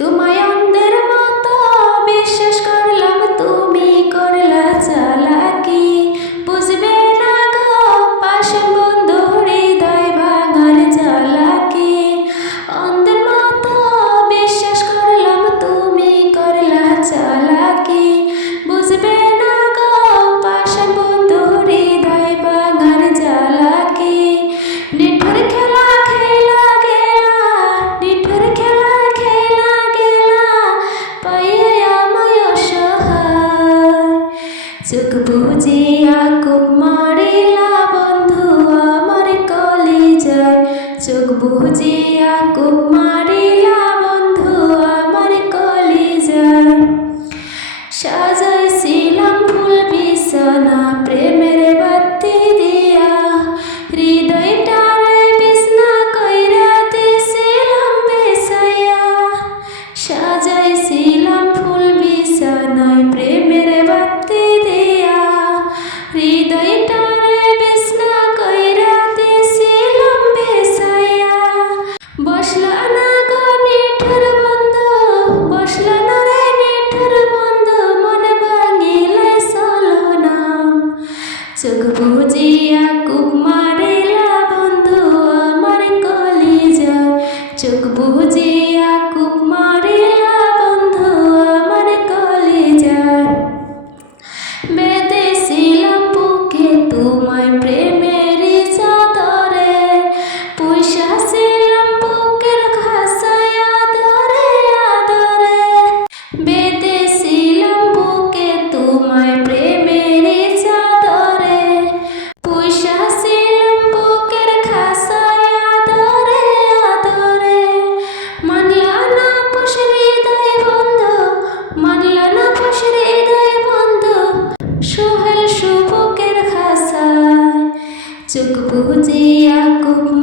তোমায় Sukh bhujiya kumma চোখ বুঝে আকুপ